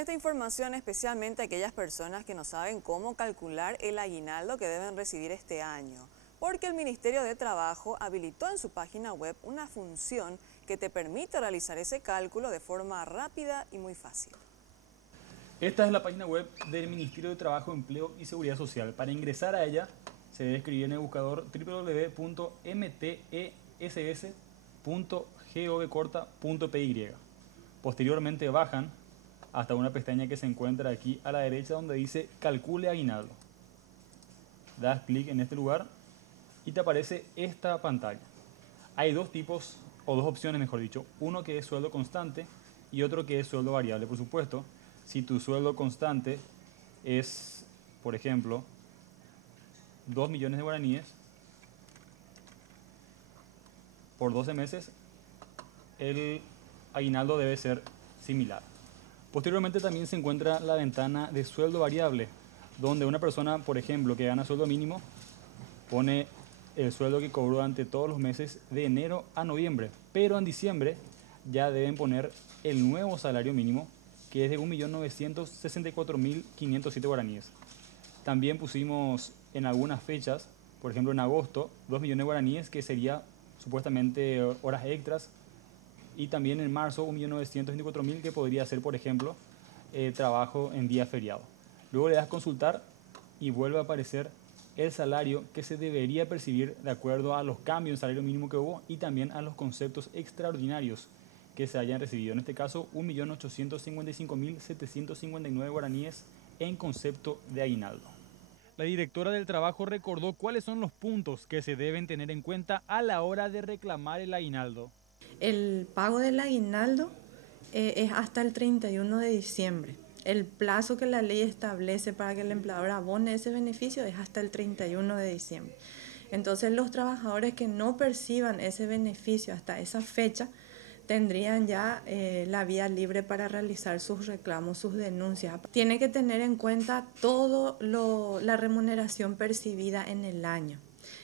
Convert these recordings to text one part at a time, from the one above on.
esta información especialmente a aquellas personas que no saben cómo calcular el aguinaldo que deben recibir este año, porque el Ministerio de Trabajo habilitó en su página web una función que te permite realizar ese cálculo de forma rápida y muy fácil. Esta es la página web del Ministerio de Trabajo, Empleo y Seguridad Social. Para ingresar a ella se debe escribir en el buscador www.mtess.gov.py. Posteriormente bajan hasta una pestaña que se encuentra aquí a la derecha donde dice Calcule aguinaldo. Das clic en este lugar y te aparece esta pantalla. Hay dos tipos, o dos opciones mejor dicho, uno que es sueldo constante y otro que es sueldo variable, por supuesto. Si tu sueldo constante es, por ejemplo, 2 millones de guaraníes por 12 meses, el aguinaldo debe ser similar. Posteriormente también se encuentra la ventana de sueldo variable, donde una persona, por ejemplo, que gana sueldo mínimo, pone el sueldo que cobró durante todos los meses de enero a noviembre, pero en diciembre ya deben poner el nuevo salario mínimo, que es de 1.964.507 guaraníes. También pusimos en algunas fechas, por ejemplo en agosto, 2 millones de guaraníes, que sería supuestamente horas extras, y también en marzo 1.924.000, que podría ser, por ejemplo, trabajo en día feriado. Luego le das consultar y vuelve a aparecer el salario que se debería percibir de acuerdo a los cambios en salario mínimo que hubo y también a los conceptos extraordinarios que se hayan recibido. En este caso, 1.855.759 guaraníes en concepto de aguinaldo. La directora del Trabajo recordó cuáles son los puntos que se deben tener en cuenta a la hora de reclamar el aguinaldo. El pago del aguinaldo es hasta el 31 de diciembre. El plazo que la ley establece para que el empleador abone ese beneficio es hasta el 31 de diciembre. Entonces, los trabajadores que no perciban ese beneficio hasta esa fecha tendrían ya la vía libre para realizar sus reclamos, sus denuncias. Tiene que tener en cuenta toda la remuneración percibida en el año.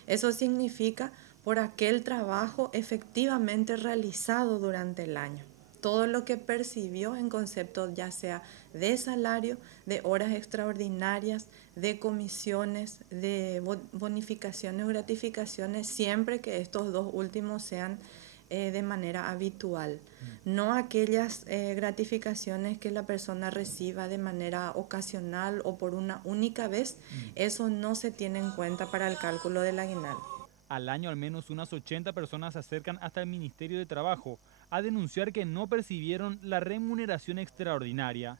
Eso significa por aquel trabajo efectivamente realizado durante el año. Todo lo que percibió en concepto ya sea de salario, de horas extraordinarias, de comisiones, de bonificaciones o gratificaciones, siempre que estos dos últimos sean de manera habitual. No aquellas gratificaciones que la persona reciba de manera ocasional o por una única vez, eso no se tiene en cuenta para el cálculo del aguinaldo. Al año al menos unas 80 personas se acercan hasta el Ministerio de Trabajo a denunciar que no percibieron la remuneración extraordinaria.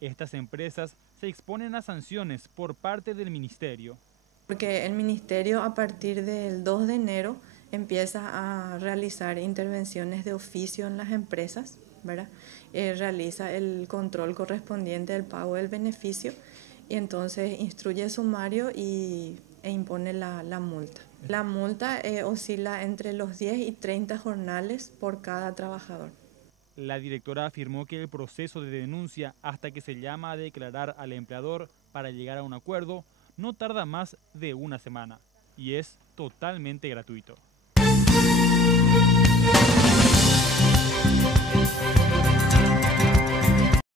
Estas empresas se exponen a sanciones por parte del Ministerio. Porque el Ministerio a partir del 2 de enero empieza a realizar intervenciones de oficio en las empresas, ¿verdad? Realiza el control correspondiente del pago del beneficio y entonces instruye sumario e impone la multa. La multa oscila entre los 10 y 30 jornales por cada trabajador. La directora afirmó que el proceso de denuncia hasta que se llama a declarar al empleador para llegar a un acuerdo no tarda más de una semana y es totalmente gratuito.